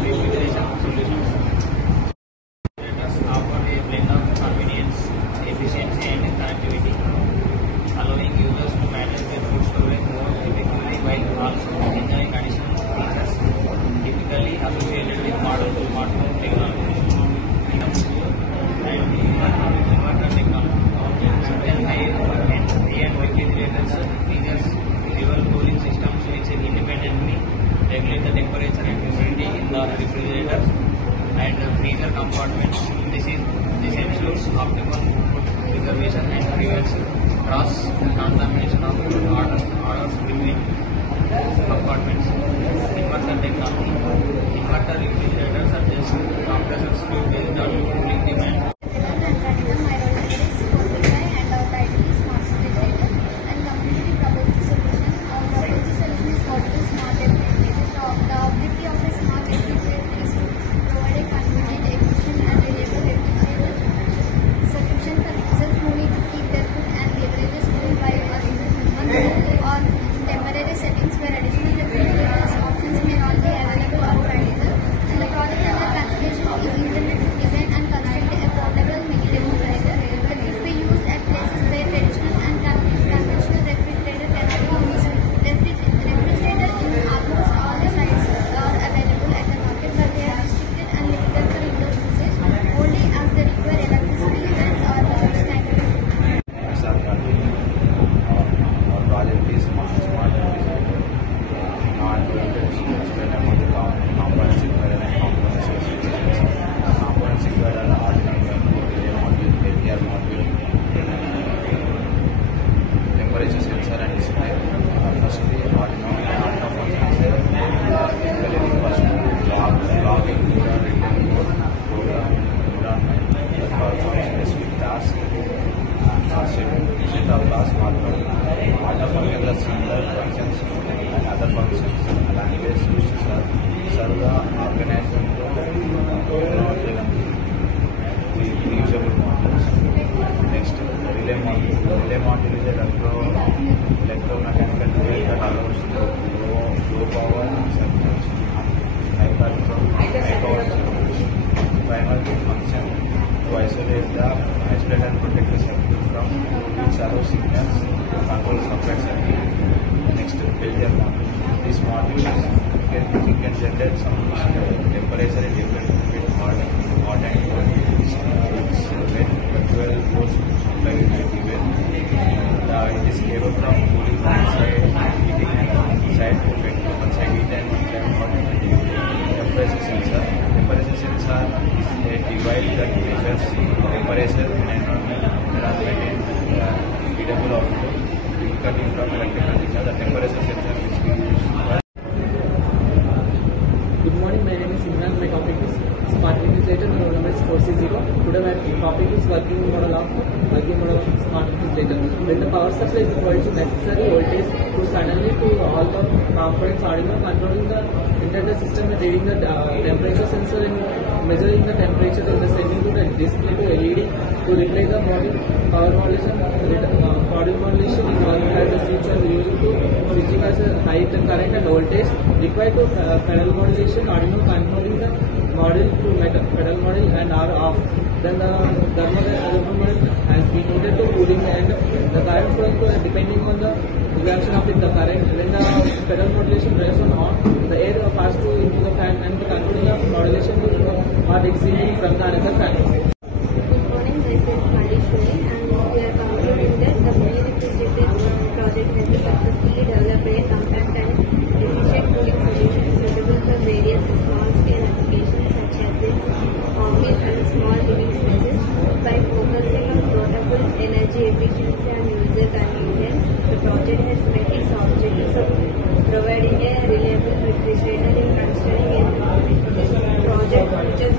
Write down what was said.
refrigeration solutions. Refrigerators offer a blend of convenience, efficiency, and connectivity, allowing users to manage their food storage more effectively while also enjoying additional features typically associated with modern smartphone technology. And inverter technology. Certain high-end refrigerators features dual cooling systems which independently regulate the temperature and humidity in the refrigerator and freezer compartments. This ensures optimal food preservation and prevents cross-contamination of food orders between compartments. Inverter technology. Inverter refrigerators suggest compressors to based on cooling demand. Temperature sensor and display. Firstly, Arduino function is first logging to the written code environment that performs specific tasks. Set of task marker. Other functions are similar functions and other functions language used to serve the organization the reusable modules. Next, relay module. Relay module is an electromechanical device that allows low power circuits and high power circuits. Primary function to isolate and protect the circuit from which allows signals to control separate circuit. Next, failure module. This module can generate some temperature in different hot and cold. When the 12 volts supply is given, it is capable of cooling one side, heating and side effect. One side heat and one side hot. Temperature sensor. Temperature sensor is a device that measures temperature in environment and readable output. Typically from electrical signal, the temperature sensor which we use. Good morning, my name is Imran. My topic is Smart Refrigerator, roll number is 460. Today my topic is working model of Smart Refrigerator. When the power supply is equal to necessary voltage to suddenly to all the components Arduino controlling the entire system and reading the temperature sensor and measuring the temperature and sending to the display to LED to replay the module. Power modulation, module modulation is one has a switch used to switching as a height, current and voltage. Required to pedal modulation, Arduino controlling the module to pedal module and are off. Then the thermal module has been needed to cooling and the current flow depending on the direction of the current. When the pedal modulation drives on, the air passes into the fan and the controlling of modulation is not exceeding from the another fan. Good morning, this is Malishwari and we are concluding that the mini refrigerator project has been successfully developed a compact and efficient cooling solution suitable for various small-scale applications such as the office and small living spaces. By focusing on portable energy efficiency and user convenience, the project has met its objectives of providing a reliable refrigerator in constraining environment. This project features